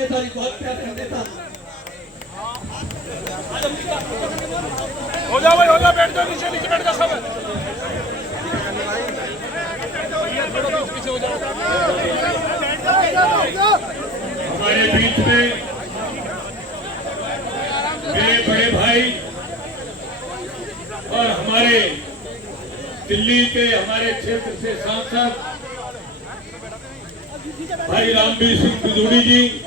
जिम्मेदारी बहुत प्यार करने था। हो जाओ भाई, हो जाओ, बैठ जाओ, नीचे नीचे बैठ जाओ सब। हमारे बीच में मेरे बड़े भाई और हमारे दिल्ली के हमारे क्षेत्र से सांसद भाई रामवीर सिंह बिदूड़ी जी,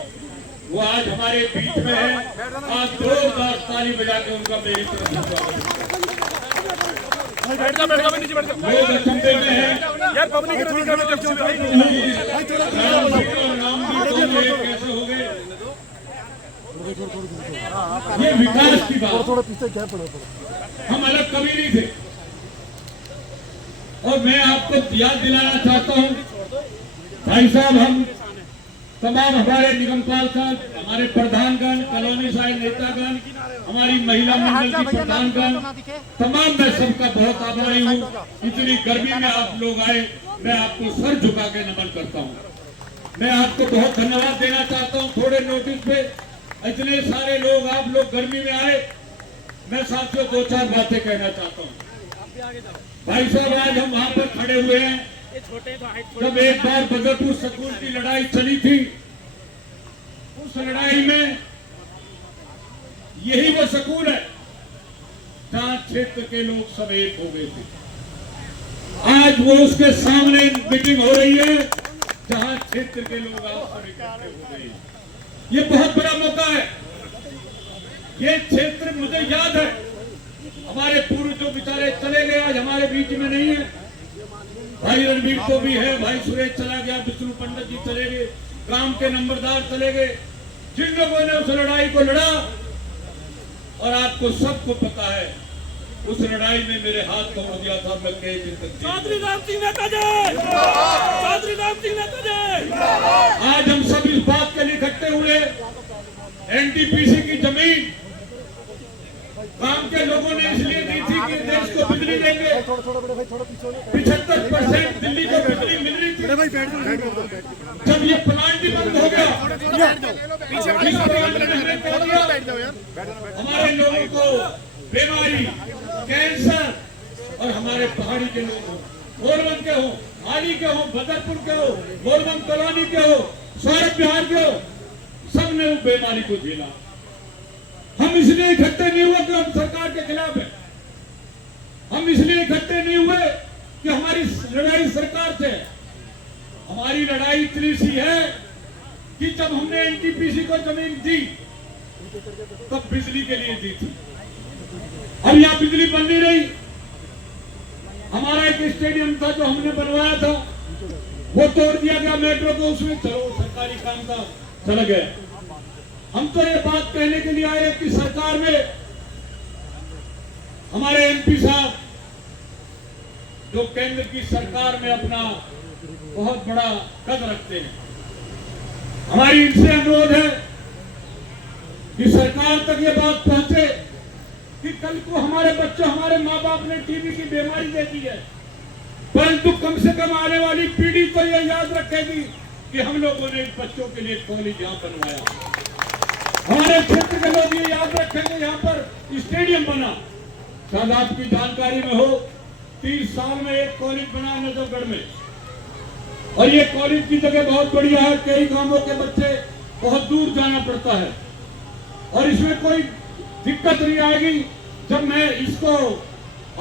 वो आज हमारे बीच में है। आज जोरदार ताली बजा के उनका मेरी तरफ से बैठ जाओ, नीचे बैठ जाओ। लोग अचंभे में हैं यार पब्लिक रामवीर और रामवीर दोनों एक कैसे हो गए। ये विकास की बात, थोड़ा पीछे क्या पड़ा हम अलग कभी नहीं थे। और मैं आपको याद दिलाना चाहता हूं भाई साहब, हम तमाम हमारे निगमपाल साहब, हमारे प्रधानगण, कॉलोनी साहिब नेतागण, हमारी महिला मंडल की प्रधानगण, तमाम मैं सबका बहुत आभारी हूँ। इतनी गर्मी में आप लोग आए, मैं आपको सर झुका के नमन करता हूँ। मैं आपको बहुत धन्यवाद देना चाहता हूँ। थोड़े नोटिस पे इतने सारे लोग, आप लोग गर्मी में आए। मैं साथियों दो चार बातें कहना चाहता हूँ। भाई साहब, आज हम वहां पर खड़े हुए हैं। जब एक बार बदरपुर सकूल की लड़ाई चली थी, उस लड़ाई में यही वो सकूल है जहां क्षेत्र के लोग सब एक हो गए थे। आज वो उसके सामने मीटिंग हो रही है जहां क्षेत्र के लोग आप इकट्ठे हो गए। ये बहुत बड़ा मौका है। ये क्षेत्र मुझे याद है, हमारे पूर्व जो बेचारे चले गए आज हमारे बीच में नहीं है। भाई रणवीर तो भी है, भाई सुरेश चला गया, विष्णु पंडित जी चले गए, गांव के नंबरदार चले गए। जिन लोगों ने उस लड़ाई को लड़ा, और आपको सबको पता है उस लड़ाई में मेरे हाथ को हो गया था। मैं कई दिन तक चौधरी राम सिंह नेता जय, चौधरी राम सिंह नेता जय। आज हम सब इस बात के लिए इकट्ठे हुए, एनटीपीसी की जमीन गांव के लोगों ने इसलिए दी थी कि देश को बिजली देंगे। 75% दिल्ली को बिजली मिल रही थी। जब ये प्लांट ही बंद हो गया, हमारे लोगों को बीमारी, कैंसर, और हमारे पहाड़ी के लोग हो, गोरबंद के हो, हाली के हो, बदरपुर के हो, गोरबंद कॉलोनी के हो, सौरभ बिहार के हो, सबने उस बीमारी को झेला। हम इसलिए इकट्ठे नहीं हुए कि हम सरकार के खिलाफ है। हम इसलिए इकट्ठे नहीं हुए कि हमारी लड़ाई सरकार से है। हमारी लड़ाई इतनी सी है कि जब हमने एनटीपीसी को जमीन दी तब बिजली के लिए दी थी। अब यहाँ बिजली बन नहीं रही। हमारा एक स्टेडियम था जो हमने बनवाया था, वो तोड़ दिया गया मेट्रो को। उसमें चलो सरकारी काम था, चल गए। हम तो ये बात कहने के लिए आए कि सरकार में हमारे एमपी साहब जो केंद्र की सरकार में अपना बहुत बड़ा कद रखते हैं, हमारी इनसे अनुरोध है कि सरकार तक ये बात पहुंचे कि कल को हमारे बच्चे, हमारे माँ बाप ने टीबी की बीमारी दे दी है, परंतु कम से कम आने वाली पीढ़ी तो यह याद रखेगी कि हम लोगों ने बच्चों के लिए कॉलेज यहाँ बनवाया। हमारे क्षेत्र के लोग ये याद रखेंगे यहाँ पर स्टेडियम बना। शायद आपकी जानकारी में हो, 30 साल में एक कॉलेज बना नजफगढ़ में, और ये कॉलेज की जगह बहुत बढ़िया है। कई गांवों के बच्चे बहुत दूर जाना पड़ता है, और इसमें कोई दिक्कत नहीं आएगी जब मैं इसको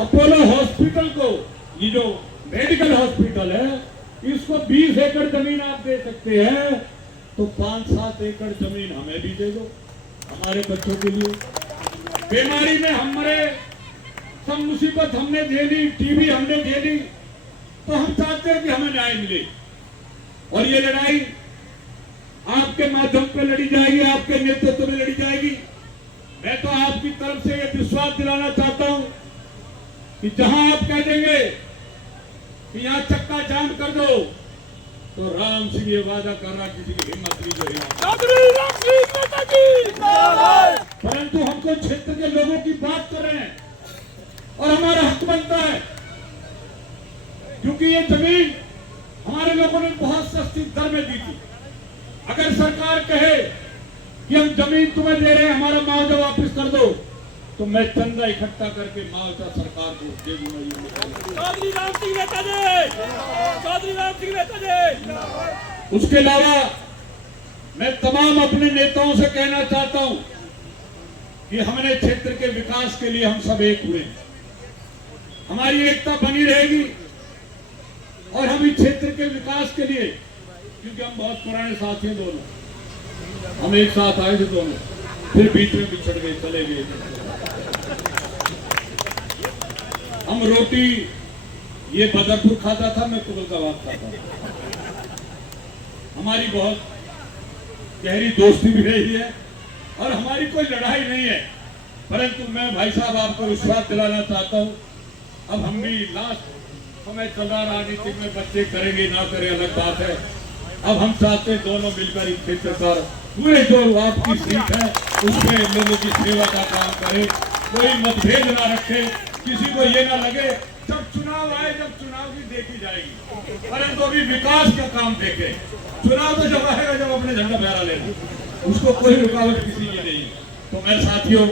अपोलो हॉस्पिटल को, ये जो मेडिकल हॉस्पिटल है, इसको 20 एकड़ जमीन आप दे सकते हैं, तो 5-7 एकड़ जमीन हमें भी दे दो हमारे बच्चों के लिए। बीमारी में हमारे सब मुसीबत हमने झेली, टीबी हमने झेली, तो हम चाहते हैं कि हमें न्याय मिले। और ये लड़ाई आपके माध्यम पे लड़ी जाएगी, आपके नेतृत्व में लड़ी जाएगी। मैं तो आपकी तरफ से ये विश्वास दिलाना चाहता हूं कि जहां आप कह देंगे कि यहां चक्का जाम कर दो, तो राम सिंह ये वादा कर रहा किसी की हिम्मत नहीं जो परंतु हम तो क्षेत्र के लोगों की बात कर रहे हैं और हमारा हक बनता है, क्योंकि ये जमीन हमारे लोगों ने बहुत सस्ती दर में दी थी। अगर सरकार कहे कि हम जमीन तुम्हें दे रहे हैं, हमारा मुआवजा वापस कर दो, तो मैं चंदा इकट्ठा करके मुआवजा सरकार को दे दूंगा। चौधरी राम सिंह नेता जी, चौधरी राम सिंह नेता जी। उसके अलावा मैं तमाम अपने नेताओं से कहना चाहता हूं कि हमने क्षेत्र के विकास के लिए हम सब एक हुए, हमारी एकता बनी रहेगी और हम इस क्षेत्र के विकास के लिए, क्योंकि हम बहुत पुराने साथी हैं दोनों, हम एक साथ आए थे दोनों, फिर बीच में बिछड़ गए, चले गए। हम रोटी ये बदरपुर खाता था, मैं तुगलकाबाद खाता था। हमारी बहुत गहरी दोस्ती भी रही है और हमारी कोई लड़ाई नहीं है, परंतु मैं भाई साहब आपको विश्वास दिलाना चाहता हूं, अब हम भी लास्ट समय चल रहा, राजनीति में बच्चे करेंगे ना करें अलग बात है, अब हम चाहते दोनों मिलकर इस क्षेत्र पर पूरे जो आपकी सीट है उसमें लोगों की सेवा का काम करें, कोई मतभेद ना रखे, किसी को ये ना लगे जब चुनाव आए, जब चुनाव की देखी जाएगी, परंतु अभी विकास का काम देखे। चुनाव तो जब आएगा जब अपने झंडा फहरा लेना, उसको कोई रुकावट किसी की नहीं। तो मैं साथियों,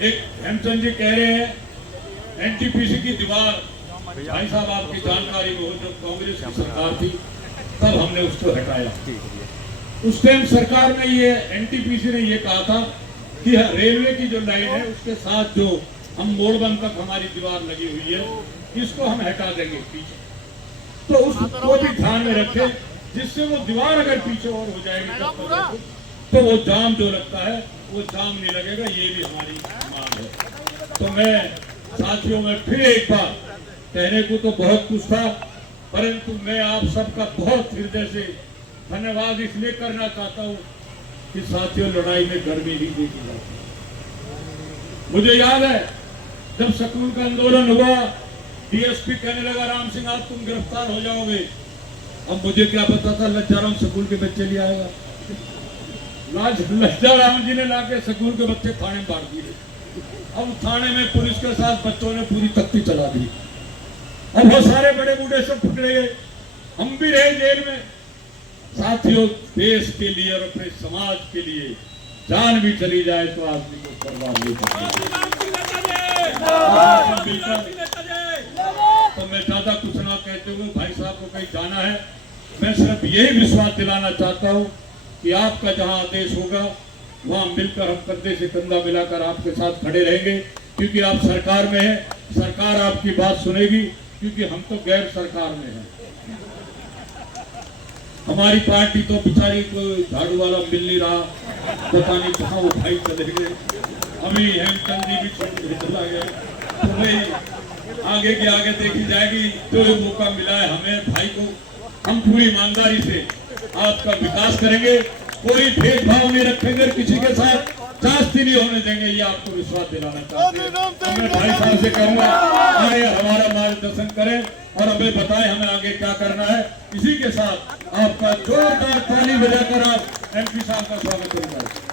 एक हेमचंद जी कह रहे हैं एनटीपीसी की दीवार, भाई साहब आपकी जानकारी में हो, जब कांग्रेस की सरकार थी तब हमने उसको हटाया। उस टाइम सरकार ने ये एनटीपीसी ने ये कहा था कि रेलवे की जो लाइन है उसके साथ जो हम मोड़बंद तक हमारी दीवार लगी हुई है, इसको हम हटा देंगे पीछे, तो उसको भी ध्यान में रखें, जिससे वो दीवार अगर पीछे और हो जाएगी तो वो जाम जो लगता है वो जाम नहीं लगेगा, ये भी हमारी मांग है। तो मैं साथियों में फिर एक बार कहने को तो बहुत कुछ था, परंतु मैं आप सबका बहुत हृदय से धन्यवाद इसलिए करना चाहता हूँ कि साथियों, लड़ाई में गर्मी नहीं देखी जाती। मुझे याद है जब स्कूल का आंदोलन हुआ, डीएसपी कहने लगा राम सिंह आज तुम गिरफ्तार हो जाओगे। अब मुझे क्या पता था लज्जाराम स्कूल के बच्चे ले आएगा। लज्जाराम जी ने लाके स्कूल के बच्चे थाने में बांट दिए। अब थाने में पुलिस के साथ बच्चों ने पूरी तख्ती चला दी। अब वो सारे बड़े बूढ़े सब पकड़े गए, हम भी रहे जेल में। साथियों, देश के लिए और अपने समाज के लिए जान भी चली जाए तो आदमी को परवाह नहीं करती। तो मैं ज्यादा कुछ ना कहते हुए भाई साहब को कहीं जाना है, मैं सिर्फ यही विश्वास दिलाना चाहता हूँ कि आपका जहाँ आदेश होगा वहाँ मिलकर हम कंधे से कंधा मिलाकर आपके साथ खड़े रहेंगे, क्योंकि आप सरकार में हैं, सरकार आपकी बात सुनेगी, क्योंकि हम तो गैर सरकार में हैं। हमारी पार्टी तो बेचारी कोई झाड़ू वाला मिल नहीं रहा, पता नहीं कहाँ वो भाई चले गए, अभी हेमचंद जी भी छोड़ के चला गया। तो भाई आगे की आगे देखी जाएगी, जो मौका मिला है हमें भाई को, हम पूरी ईमानदारी से आपका विकास करेंगे, कोई भेदभाव नहीं रखेंगे, किसी के साथ जास्ती नहीं होने देंगे, ये आपको विश्वास दिलाना चाहते हैं। मैं भाई साहब से कहूँगा आए हमारा मार्गदर्शन करें और हमें बताएं हमें आगे क्या करना है। इसी के साथ आपका जोरदार ताली बजाकर आप एमपी साहब का स्वागत करेंगे।